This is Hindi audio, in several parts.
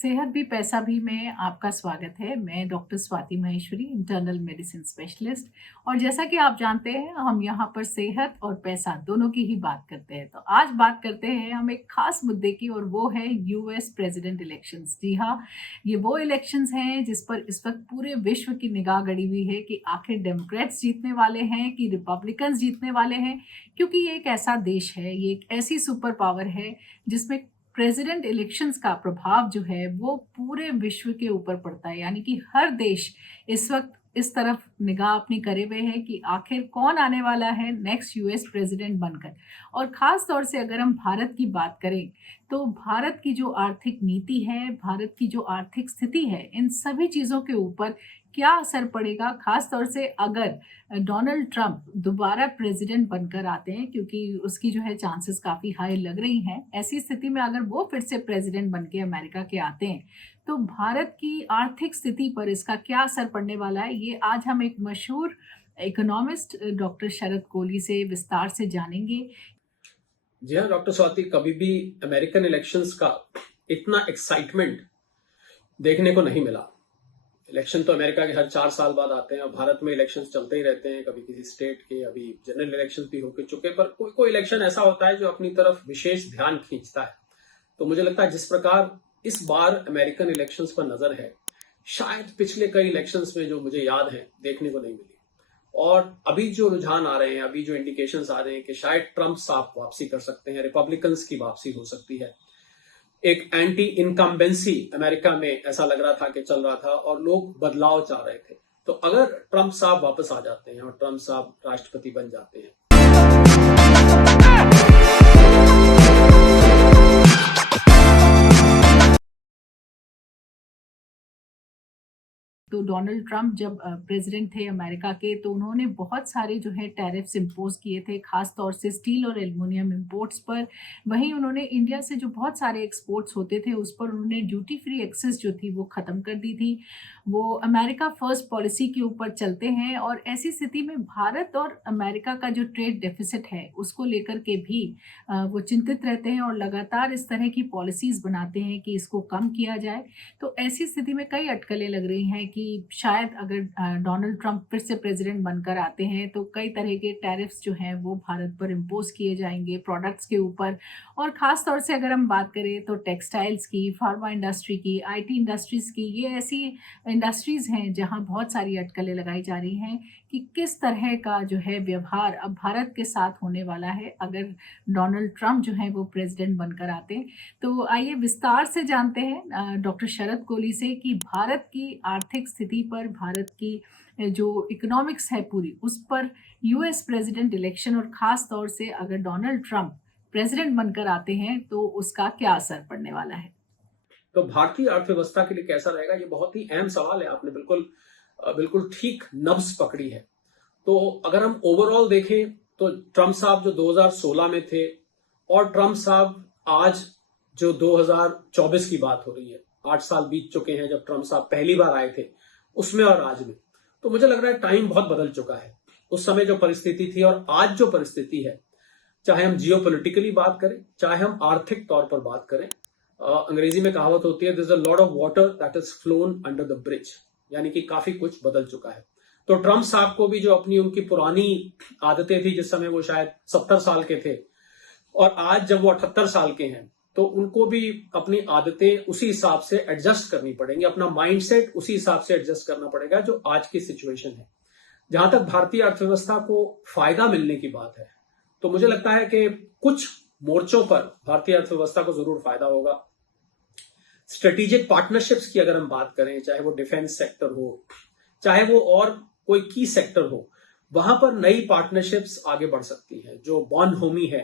सेहत भी पैसा भी में आपका स्वागत है। मैं doctor Swati Maheshwari, internal medicine specialist. और जैसा कि आप जानते हैं, हम यहाँ पर सेहत और पैसा दोनों की ही बात करते हैं। तो आज बात करते हैं हम एक खास मुद्दे की, और वो है यूएस प्रेसिडेंट इलेक्शंस। जी हाँ, ये वो इलेक्शंस हैं जिस पर इस वक्त पूरे विश्व की निगाह गड़ी हुई है कि आखिर डेमोक्रेट्स जीतने वाले हैं कि रिपब्लिकन्स जीतने वाले हैं। क्योंकि ये एक ऐसा देश है, ये एक ऐसी सुपर पावर है जिसमें प्रेसिडेंट इलेक्शंस का प्रभाव जो है वो पूरे विश्व के ऊपर पड़ता है। यानी कि हर देश इस वक्त इस तरफ निगाह अपनी करे हुए है कि आखिर कौन आने वाला है नेक्स्ट यूएस प्रेसिडेंट बनकर। और ख़ास तौर से अगर हम भारत की बात करें, तो भारत की जो आर्थिक नीति है, भारत की जो आर्थिक स्थिति है, इन सभी चीज़ों के ऊपर क्या असर पड़ेगा, ख़ास तौर से अगर डोनाल्ड ट्रंप दोबारा प्रेसिडेंट बनकर आते हैं, क्योंकि उसकी जो है चांसेस काफ़ी हाई लग रही हैं। ऐसी स्थिति में अगर वो फिर से प्रेसिडेंट बन के अमेरिका के आते हैं, तो भारत की आर्थिक स्थिति पर इसका क्या असर पड़ने वाला है, ये आज हम एक मशहूर इकोनॉमिस्ट डॉक्टर शरद कोली से विस्तार से जानेंगे। जी हाँ डॉक्टर स्वाति, कभी भी अमेरिकन इलेक्शंस का इतना एक्साइटमेंट देखने को नहीं मिला। इलेक्शन तो अमेरिका के हर 4 साल बाद आते हैं और भारत में इलेक्शंस चलते ही रहते हैं, कभी किसी स्टेट के, अभी जनरल इलेक्शंस भी होके चुके, पर कोई कोई इलेक्शन ऐसा होता है जो अपनी तरफ विशेष ध्यान खींचता है। तो मुझे लगता है जिस प्रकार इस बार अमेरिकन इलेक्शंस पर नजर है, शायद पिछले कई इलेक्शंस में जो मुझे याद है देखने को नहीं मिली। और अभी जो रुझान आ रहे हैं, अभी जो इंडिकेशंस आ रहे हैं कि शायद ट्रंप साहब वापसी कर सकते हैं, रिपब्लिकन्स की वापसी हो सकती है। एक एंटी इनकम्बेंसी अमेरिका में ऐसा लग रहा था कि चल रहा था और लोग बदलाव चाह रहे थे। तो अगर ट्रंप साहब वापस आ जाते हैं और ट्रंप साहब राष्ट्रपति बन जाते हैं, तो डोनाल्ड ट्रंप जब प्रेसिडेंट थे अमेरिका के, तो उन्होंने बहुत सारे जो है टैरिफ्स इम्पोज किए थे, खास तौर से स्टील और एल्युमिनियम इंपोर्ट्स पर। वहीं उन्होंने इंडिया से जो बहुत सारे एक्सपोर्ट्स होते थे उस पर उन्होंने ड्यूटी फ्री एक्सेस जो थी वो ख़त्म कर दी थी। वो अमेरिका फर्स्ट पॉलिसी के ऊपर चलते हैं, और ऐसी स्थिति में भारत और अमेरिका का जो ट्रेड डेफिसिट है उसको लेकर के भी वो चिंतित रहते हैं और लगातार इस तरह की पॉलिसीज़ बनाते हैं कि इसको कम किया जाए। तो ऐसी स्थिति में कई अटकलें लग रही हैं कि शायद अगर डोनाल्ड ट्रंप फिर से प्रेसिडेंट बनकर आते हैं, तो कई तरह के टैरिफ्स जो हैं वो भारत पर इम्पोज किए जाएंगे प्रोडक्ट्स के ऊपर। और ख़ास तौर से अगर हम बात करें तो टेक्सटाइल्स की, फार्मा इंडस्ट्री की, आईटी इंडस्ट्रीज़ की, ये ऐसी इंडस्ट्रीज़ हैं जहां बहुत सारी अटकलें लगाई जा रही हैं कि किस तरह का जो है व्यवहार अब भारत के साथ होने वाला है अगर डोनाल्ड ट्रंप जो है वो प्रेसिडेंट बनकर आते हैं। तो आइए विस्तार से जानते हैं डॉक्टर शरद कोली से कि भारत की आर्थिक स्थिति पर, भारत की जो इकोनॉमिक्स है पूरी, उस पर यूएस प्रेसिडेंट इलेक्शन और ख़ास तौर से अगर डोनाल्ड ट्रंप प्रेसिडेंट बनकर आते हैं तो उसका क्या असर पड़ने वाला है। तो भारतीय अर्थव्यवस्था के लिए कैसा रहेगा, ये बहुत ही अहम सवाल है। आपने बिल्कुल बिल्कुल ठीक नब्ज पकड़ी है। तो अगर हम ओवरऑल देखें तो ट्रंप साहब जो 2016 में थे और ट्रंप साहब आज जो 2024 की बात हो रही है, 8 साल बीत चुके हैं जब ट्रंप साहब पहली बार आए थे, उसमें और आज में, तो मुझे लग रहा है टाइम बहुत बदल चुका है। उस समय जो परिस्थिति थी और आज जो परिस्थिति है, चाहे हम जियोपॉलिटिकली बात करें, चाहे हम आर्थिक तौर पर बात करें, अंग्रेजी में कहावत होती है, there's a lot of water that has flown under the bridge, यानी कि काफी कुछ बदल चुका है। तो ट्रंप साहब को भी जो अपनी उनकी पुरानी आदतें थी, जिस समय वो शायद 70 साल के थे और आज जब वो 78 साल के हैं, तो उनको भी अपनी आदतें उसी हिसाब से एडजस्ट करनी पड़ेंगी, अपना माइंडसेट उसी हिसाब से एडजस्ट करना पड़ेगा जो आज की सिचुएशन है। जहां तक भारतीय अर्थव्यवस्था को फायदा मिलने की बात है, तो मुझे लगता है कि कुछ मोर्चों पर भारतीय अर्थव्यवस्था को जरूर फायदा होगा। स्ट्रेटेजिक पार्टनरशिप्स की अगर हम बात करें, चाहे वो डिफेंस सेक्टर हो, चाहे वो और कोई की सेक्टर हो, वहां पर नई पार्टनरशिप्स आगे बढ़ सकती है। जो बॉन होमी है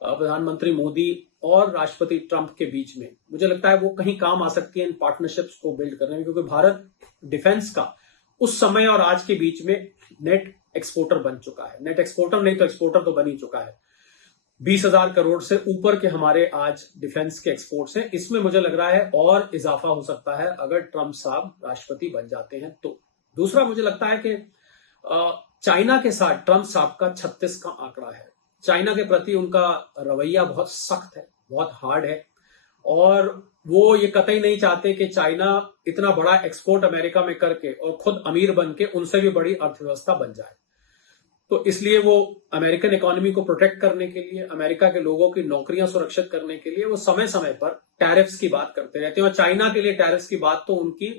प्रधानमंत्री मोदी और राष्ट्रपति ट्रंप के बीच में, मुझे लगता है वो कहीं काम आ सकती है इन पार्टनरशिप्स को बिल्ड करने में, क्योंकि भारत डिफेंस का उस समय और आज के बीच में नेट एक्सपोर्टर बन चुका है। नेट एक्सपोर्टर नहीं तो एक्सपोर्टर तो बन ही चुका है। 20,000 करोड़ से ऊपर के हमारे आज डिफेंस के एक्सपोर्ट्स हैं। इसमें मुझे लग रहा है और इजाफा हो सकता है अगर ट्रंप साहब राष्ट्रपति बन जाते हैं तो। दूसरा, मुझे लगता है कि चाइना के साथ ट्रंप साहब का 36 का आंकड़ा है। चाइना के प्रति उनका रवैया बहुत सख्त है, बहुत हार्ड है, और वो ये कतई नहीं चाहते कि चाइना इतना बड़ा एक्सपोर्ट अमेरिका में करके और खुद अमीर बन के उनसे भी बड़ी अर्थव्यवस्था बन जाए। तो इसलिए वो अमेरिकन इकोनॉमी को प्रोटेक्ट करने के लिए, अमेरिका के लोगों की नौकरियां सुरक्षित करने के लिए वो समय समय पर टैरिफ्स की बात करते रहते हैं। और चाइना के लिए टैरिफ्स की बात तो उनकी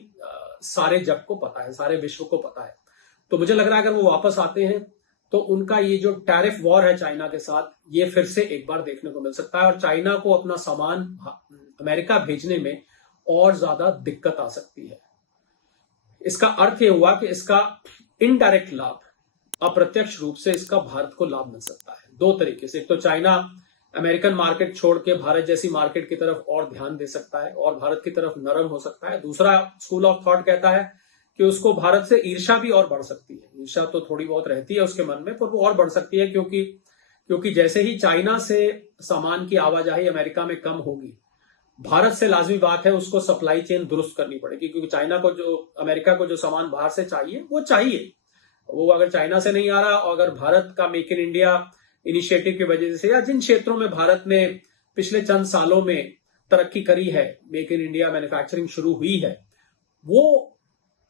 सारे जग को पता है, सारे विश्व को पता है। तो मुझे लग रहा है अगर वो वापस आते हैं तो उनका ये जो टैरिफ वॉर है चाइना के साथ, ये फिर से एक बार देखने को मिल सकता है और चाइना को अपना सामान अमेरिका भेजने में और ज्यादा दिक्कत आ सकती है। इसका अर्थ यह हुआ कि इसका इनडायरेक्ट लाभ, अप्रत्यक्ष रूप से इसका भारत को लाभ मिल सकता है दो तरीके से। एक तो चाइना अमेरिकन मार्केट छोड़ के भारत जैसी मार्केट की तरफ और ध्यान दे सकता है और भारत की तरफ नरम हो सकता है। दूसरा स्कूल ऑफ थॉट कहता है कि उसको भारत से ईर्ष्या भी और बढ़ सकती है। ईर्ष्या तो थोड़ी बहुत रहती है उसके मन में, पर वो और बढ़ सकती है क्योंकि जैसे ही चाइना से सामान की आवाजाही अमेरिका में कम होगी, भारत से लाजमी बात है उसको सप्लाई चेन दुरुस्त करनी पड़ेगी, क्योंकि चाइना को जो, अमेरिका को जो सामान बाहर से चाहिए वो चाहिए। वो अगर चाइना से नहीं आ रहा और अगर भारत का मेक इन इंडिया इनिशिएटिव की वजह से या जिन क्षेत्रों में भारत ने पिछले चंद सालों में तरक्की करी है, मेक इन इंडिया मैन्युफैक्चरिंग शुरू हुई है, वो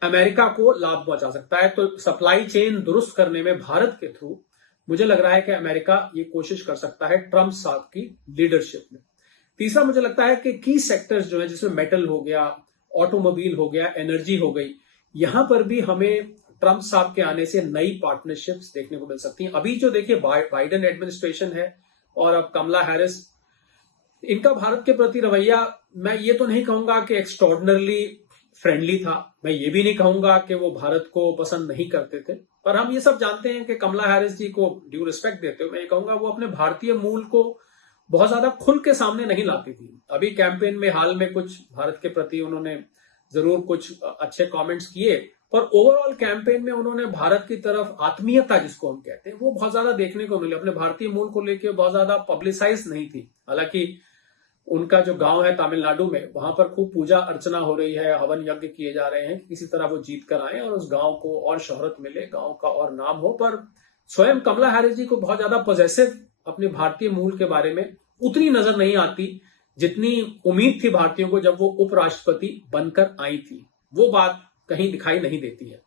अमेरिका को लाभ पहुंचा सकता है। तो सप्लाई चेन दुरुस्त करने में भारत के थ्रू मुझे लग रहा है कि अमेरिका ये कोशिश कर सकता है ट्रंप साहब की लीडरशिप में। तीसरा मुझे लगता है कि की सेक्टर्स जो है, जिसमें मेटल हो गया, ऑटोमोबाइल हो गया, एनर्जी हो गई, यहां पर भी हमें ट्रंप साहब के आने से नई पार्टनरशिप्स देखने को मिल सकती हैं। अभी जो देखिए बाइडेन एडमिनिस्ट्रेशन है और अब कमला हैरिस, इनका भारत के प्रति रवैया मैं ये तो नहीं कहूंगा कि एक्स्ट्रॉर्डिनरली फ्रेंडली था, मैं ये भी नहीं कहूंगा कि वो भारत को पसंद नहीं करते थे, पर हम ये सब जानते हैं कि कमला हैरिस जी को ड्यू रिस्पेक्ट देते हुए मैं ये कहूंगा वो अपने भारतीय मूल को बहुत ज्यादा खुल के सामने नहीं लाती थी। अभी कैंपेन में हाल में कुछ भारत के प्रति उन्होंने जरूर कुछ अच्छे कमेंट्स किए, पर ओवरऑल कैंपेन में उन्होंने भारत की तरफ आत्मीयता जिसको हम कहते हैं वो बहुत ज्यादा देखने को मिली। अपने भारतीय मूल को लेकर बहुत ज्यादा पब्लिसाइज नहीं थी। हालांकि उनका जो गांव है तमिलनाडु में, वहां पर खूब पूजा अर्चना हो रही है, हवन यज्ञ किए जा रहे हैं, किसी तरह वो जीत कर आए और उस गांव को और शोहरत मिले, गांव का और नाम हो। पर स्वयं कमला हैरिस जी को बहुत ज्यादा पॉजिटिव अपने भारतीय मूल के बारे में उतनी नजर नहीं आती जितनी उम्मीद थी भारतीयों को जब वो उपराष्ट्रपति बनकर आई थी। वो बात कहीं दिखाई नहीं देती है।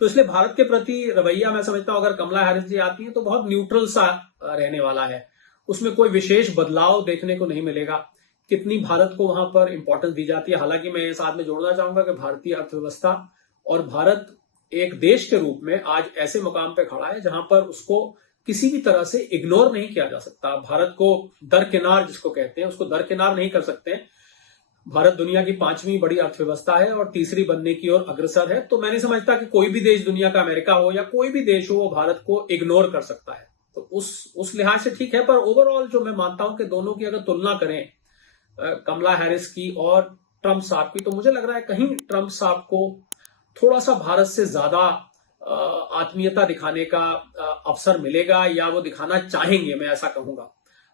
तो इसलिए भारत के प्रति रवैया मैं समझता हूं अगर कमला हैरिस जी आती है तो बहुत न्यूट्रल सा रहने वाला है, उसमें कोई विशेष बदलाव देखने को नहीं मिलेगा। कितनी भारत को वहां पर इंपॉर्टेंस दी जाती है, हालांकि मैं साथ में जोड़ना चाहूंगा कि भारतीय अर्थव्यवस्था और भारत एक देश के रूप में आज ऐसे मुकाम पे खड़ा है जहां पर उसको किसी भी तरह से इग्नोर नहीं किया जा सकता। भारत को दरकिनार जिसको कहते हैं उसको दरकिनार नहीं कर सकते। भारत दुनिया की 5वीं बड़ी अर्थव्यवस्था है और तीसरी बनने की ओर अग्रसर है। तो मैं नहीं समझता कि कोई भी देश, दुनिया का अमेरिका हो या कोई भी देश हो, वो भारत को इग्नोर कर सकता है। तो उस लिहाज से ठीक है। पर ओवरऑल जो मैं मानता हूं कि दोनों की अगर तुलना करें, कमला हैरिस की और ट्रंप साहब की, तो मुझे लग रहा है कहीं ट्रंप साहब को थोड़ा सा भारत से ज्यादा आत्मीयता दिखाने का अवसर मिलेगा, या वो दिखाना चाहेंगे, मैं ऐसा कहूंगा।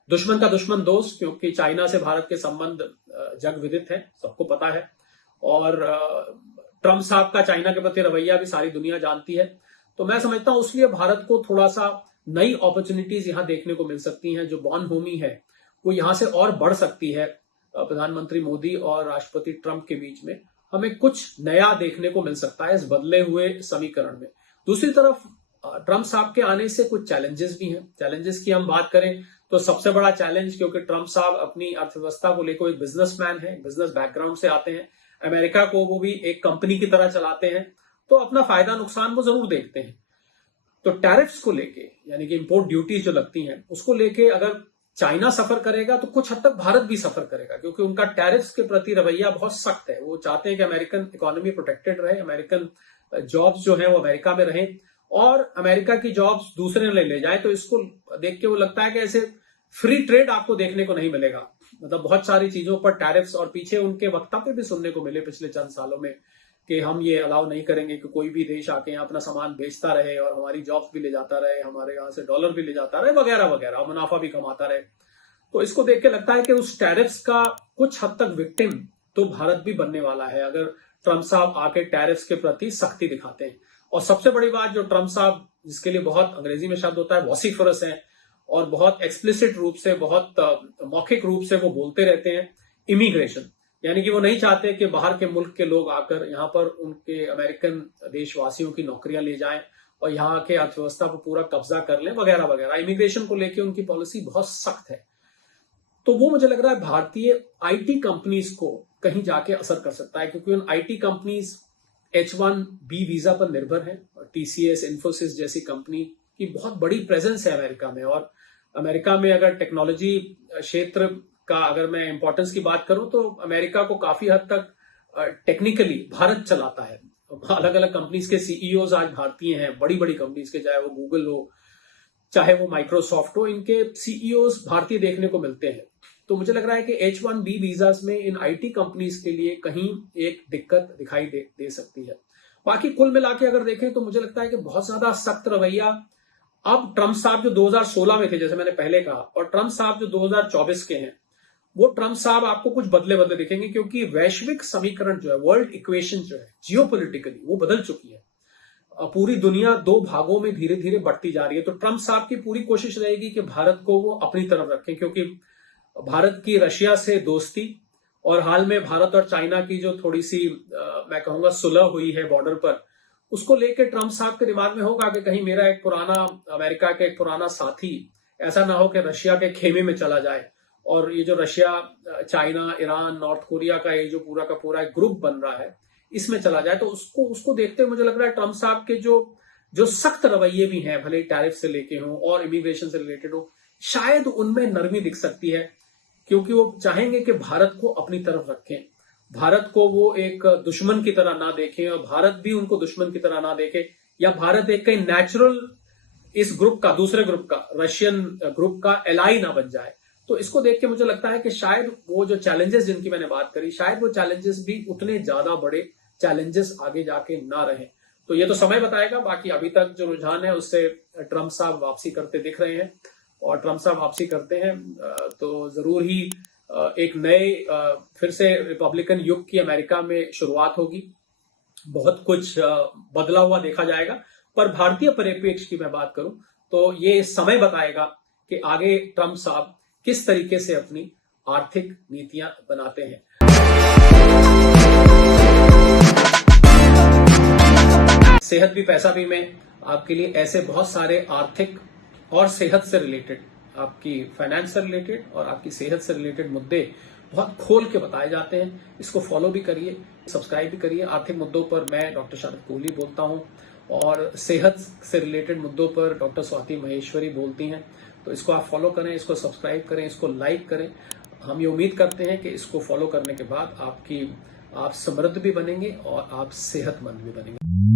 दुश्मन का दुश्मन दोस्त, क्योंकि चाइना से भारत के संबंध जग विदित है, सबको पता है, और ट्रंप साहब का चाइना के प्रति रवैया भी सारी दुनिया जानती है। तो मैं समझता हूं उसलिए भारत को थोड़ा सा नई अपॉर्चुनिटीज यहां देखने को मिल सकती हैं। जो बॉनहोमी है वो यहां से और बढ़ सकती है। प्रधानमंत्री मोदी और राष्ट्रपति ट्रंप के बीच में हमें कुछ नया देखने को मिल सकता है इस बदले हुए समीकरण में। दूसरी तरफ ट्रंप साहब के आने से कुछ चैलेंजेस भी हैं। चैलेंजेस की हम बात करें तो सबसे बड़ा चैलेंज, क्योंकि ट्रंप साहब अपनी अर्थव्यवस्था को लेकर एक बिजनेसमैन है, बिजनेस बैकग्राउंड से आते हैं, अमेरिका को वो भी एक कंपनी की तरह चलाते हैं, तो अपना फायदा नुकसान वो जरूर देखते हैं। तो टैरिफ्स को लेके, यानी कि इंपोर्ट ड्यूटीज जो लगती हैं उसको लेके अगर चाइना सफर करेगा तो कुछ हद तक भारत भी सफर करेगा, क्योंकि उनका टैरिफ्स के प्रति रवैया बहुत सख्त है। वो चाहते हैं कि अमेरिकन इकोनॉमी प्रोटेक्टेड रहे, अमेरिकन जॉब्स जो है वो अमेरिका में रहें और अमेरिका की जॉब्स दूसरे ले जाए। तो इसको देख के वो लगता है कि ऐसे फ्री ट्रेड आपको देखने को नहीं मिलेगा। मतलब बहुत सारी चीजों पर टैरिफ्स, और पीछे उनके वक्तव्य भी सुनने को मिले पिछले चंद सालों में कि हम ये अलाउ नहीं करेंगे कि कोई भी देश आके यहाँ अपना सामान बेचता रहे और हमारी जॉब्स भी ले जाता रहे, हमारे यहाँ से डॉलर भी ले जाता रहे, वगैरह वगैरह, मुनाफा भी कमाता रहे। तो इसको देख के लगता है कि उस टैरिफ्स का कुछ हद तक विक्टिम तो भारत भी बनने वाला है अगर ट्रंप साहब आके टैरिफ्स के प्रति सख्ती दिखाते हैं। और सबसे बड़ी बात, जो ट्रंप साहब, जिसके लिए बहुत अंग्रेजी में शब्द होता है वॉसिफरस है और बहुत एक्सप्लिसिट रूप से, बहुत मौखिक रूप से वो बोलते रहते हैं इमिग्रेशन, यानी कि वो नहीं चाहते कि बाहर के मुल्क के लोग आकर यहाँ पर उनके अमेरिकन देशवासियों की नौकरियां ले जाएं और यहाँ के अर्थव्यवस्था पर पूरा कब्जा कर लें वगैरह वगैरह। इमिग्रेशन को लेकर उनकी पॉलिसी बहुत सख्त है। तो वो मुझे लग रहा है भारतीय आईटी कंपनीज को कहीं जाके असर कर सकता है, क्योंकि उन आईटी कंपनीज H1B वीजा पर निर्भर है। TCS, इन्फोसिस जैसी कंपनी की बहुत बड़ी प्रेजेंस है अमेरिका में, और अमेरिका में अगर टेक्नोलॉजी क्षेत्र का अगर मैं इंपॉर्टेंस की बात करूं तो अमेरिका को काफी हद तक टेक्निकली भारत चलाता है। अलग अलग कंपनीज के सीईओज आज भारतीय हैं, बड़ी बड़ी कंपनीज के, चाहे वो गूगल हो, चाहे वो माइक्रोसॉफ्ट हो, इनके सीईओज भारतीय देखने को मिलते हैं। तो मुझे लग रहा है कि H1B वीजास में इन आईटी कंपनीज के लिए कहीं एक दिक्कत दिखाई दे सकती है। बाकी कुल मिला के अगर देखें तो मुझे लगता है कि बहुत ज्यादा सख्त रवैया अब ट्रंप साहब जो 2016 में थे, जैसे मैंने पहले कहा, और ट्रंप साहब जो 2024 के हैं, वो ट्रंप साहब आपको कुछ बदले बदले दिखेंगे, क्योंकि वैश्विक समीकरण जो है, वर्ल्ड इक्वेशन जो है जियोपॉलिटिकली, वो बदल चुकी है। पूरी दुनिया दो भागों में धीरे धीरे बढ़ती जा रही है। तो ट्रंप साहब की पूरी कोशिश रहेगी कि भारत को वो अपनी तरफ रखें, क्योंकि भारत की रशिया से दोस्ती और हाल में भारत और चाइना की जो थोड़ी सी मैं कहूंगा सुलह हुई है बॉर्डर पर, उसको लेकर ट्रंप साहब के दिमाग में होगा कि कहीं मेरा एक पुराना अमेरिका का एक पुराना साथी ऐसा ना हो कि रशिया के खेमे में चला जाए, और ये जो Russia, China, Iran, north Korea का ये जो पूरा का पूरा एक ग्रुप बन रहा है, इसमें चला जाए। तो उसको देखते हुए मुझे लग रहा है ट्रंप साहब के जो सख्त रवैये भी हैं, भले टैरिफ से लेके हों और इमिग्रेशन से रिलेटेड हो, शायद उनमें नरमी दिख सकती है, क्योंकि वो चाहेंगे कि भारत को अपनी तरफ रखें, भारत को वो एक दुश्मन की तरह ना देखें और भारत भी उनको दुश्मन की तरह ना देखे, या भारत एक कहीं नेचुरल इस ग्रुप का, दूसरे ग्रुप का, रशियन ग्रुप का एलाई ना बन जाए। तो इसको देख के मुझे लगता है कि शायद वो जो चैलेंजेस जिनकी मैंने बात करी, शायद वो चैलेंजेस भी उतने ज्यादा बड़े चैलेंजेस आगे जाके ना रहे। तो ये तो समय बताएगा। बाकी अभी तक जो रुझान है उससे ट्रंप साहब वापसी करते दिख रहे हैं, और ट्रंप साहब वापसी करते हैं तो जरूर ही एक नए फिर से रिपब्लिकन युग की अमेरिका में शुरुआत होगी। बहुत कुछ बदला हुआ देखा जाएगा। पर भारतीय परिप्रेक्ष्य की मैं बात करूं तो ये समय बताएगा कि आगे ट्रंप साहब किस तरीके से अपनी आर्थिक नीतियां बनाते हैं। सेहत भी पैसा भी में आपके लिए ऐसे बहुत सारे आर्थिक और सेहत से रिलेटेड, आपकी फाइनेंस से रिलेटेड और आपकी सेहत से रिलेटेड मुद्दे बहुत खोल के बताए जाते हैं। इसको फॉलो भी करिए, सब्सक्राइब भी करिए। आर्थिक मुद्दों पर मैं डॉक्टर शारद कोहली बोलता हूं, और सेहत से रिलेटेड मुद्दों पर डॉक्टर स्वाति महेश्वरी बोलती हैं। तो इसको आप फॉलो करें, इसको सब्सक्राइब करें, इसको लाइक करें। हम ये उम्मीद करते हैं कि इसको फॉलो करने के बाद आप समृद्ध भी बनेंगे और आप सेहतमंद भी बनेंगे।